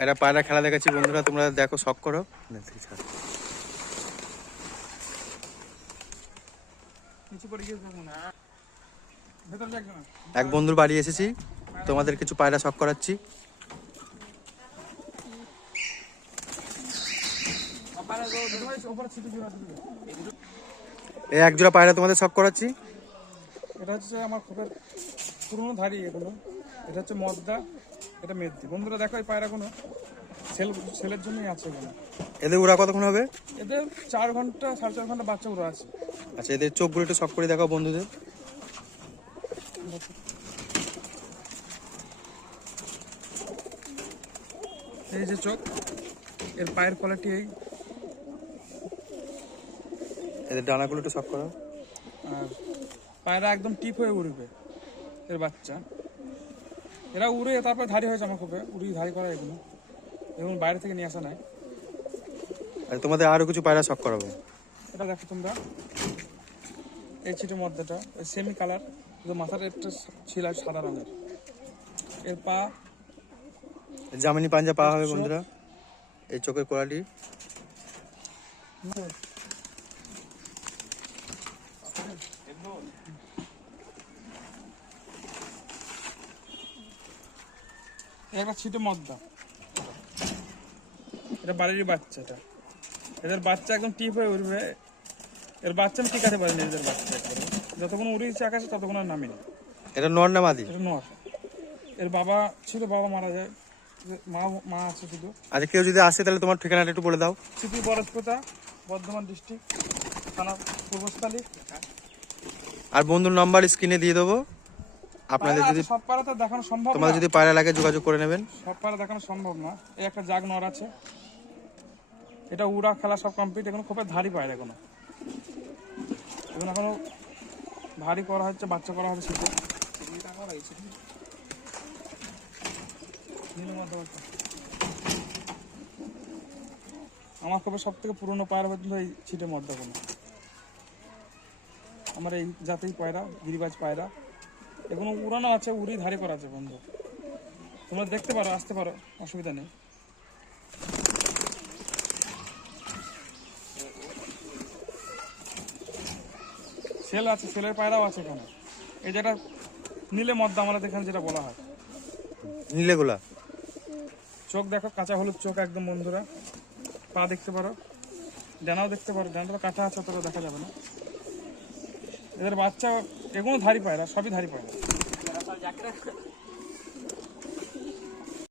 একটা পায়রা খেলা দেখাচ্ছি বন্ধুরা, তোমরা দেখো, শখ করো। এক বন্ধুর বাড়ি এসেছি, তোমাদের কিছু পায়রা শখ করাচ্ছি। এই এক জোড়া পায়রা তোমাদের শখ করাচ্ছি। এটা হচ্ছে আমার খুবের পুরনো ধাড়ি এগুলো। এটা হচ্ছে মদ্দা, এটা মেদ্দি। বন্ধুরা দেখো এই পায়রাগুলো ছেলের জন্যই আছে এগুলো। এদের উড়া কতক্ষণ হবে? এদের 4 ঘন্টা 4.5 ঘন্টা বাচ্চা উড়া আছে। আচ্ছা, এদের চোখগুলো একটু শখ করে দেখাও বন্ধুদের। এই যে চোখ, এর পায়ের কোয়ালিটি এই। এদের ডানাগুলো একটু শখ করো। আর পায়রা একদম টিপ হয়ে উড়বে এর বাচ্চা। এরা উড়ে তারপর ধাড়ি হয়েছে আমার খুবে, উড়ি ধাড়ি করা এগুলো, এবং বাইরে থেকে নিয়ে আসা নাই। আর তোমাদের আরো কিছু পায়রা শখ করাবো। এটা দেখো তোমরা, এই ছিটে মদ্দাটা সেমি কালার, মাথার একটা ছিল সাদা রঙের। এর পা জামিনী পাঞ্জা পাওয়া হবে বন্ধুরা। এই চোখের কোয়ালিটি। একটা ছিটে মদ্দা, এটা বাড়ির বাচ্চা। এটা এদের বাচ্চা একদম টিপ হয়ে উঠবে। এর বাচ্চা আমি টিকাতে পারিনি, এদের বাচ্চা একবারে যতক্ষণ উড়িয়েছে আকাশে ততক্ষণ আর নামিনি। এটা নর না মাদি? এটা নর। এর বাবা ছিল, বাবা মারা যায়, মা আছে শুধু। আচ্ছা, কেউ যদি আসে তাহলে তোমার ঠিকানাটা একটু বলে দাও। সিপি বরজপোতা, বর্ধমান ডিস্ট্রিক্ট, থানা পূর্বস্থলী। আর বন্ধুর নাম্বার স্ক্রিনে দিয়ে দেবো। আপনাদের যদি সব পাড়াতে দেখানো সম্ভব না, তোমাদের যদি পায়রা লাগে যোগাযোগ করে নেবেন। সব পাড়া দেখানো সম্ভব না। এই একটা জাগ নর আছে, এটা উড়া খেলা সব কমপ্লিট। এখন খুব ধাড়ি পায়রা, এখনো ধাড়ি করা হচ্ছে, বাচ্চা করা হবে শীতে। আমার খুব সব থেকে পুরোনো পায়রা পর্যন্ত এই ছিটে মদ্দা কোনো। আমার এই জাতেই পায়রা, গিরিবাজ পায়রা। এগুলো উড়ানো আছে, উড়ি ধাড়ি করা আছে বন্ধু। তোমরা দেখতে পারো, আসতে পারো, অসুবিধা নেই। সেল আছে, সেলের পায়রাও আছে এখানে। এই যেটা নীলে মদ্দা আমাদের এখানে যেটা বলা হয়। নীলেগুলা চোখ দেখো, কাঁচা হলুদ চোখ একদম বন্ধুরা। পা দেখতে পারো, ডানাও দেখতে পারো। ডানাটা কাঁচা আছে, অতটা দেখা যাবে না। এদের বাচ্চা এগুলো ধাড়ি পায়রা, সবই ধাড়ি পায়রা।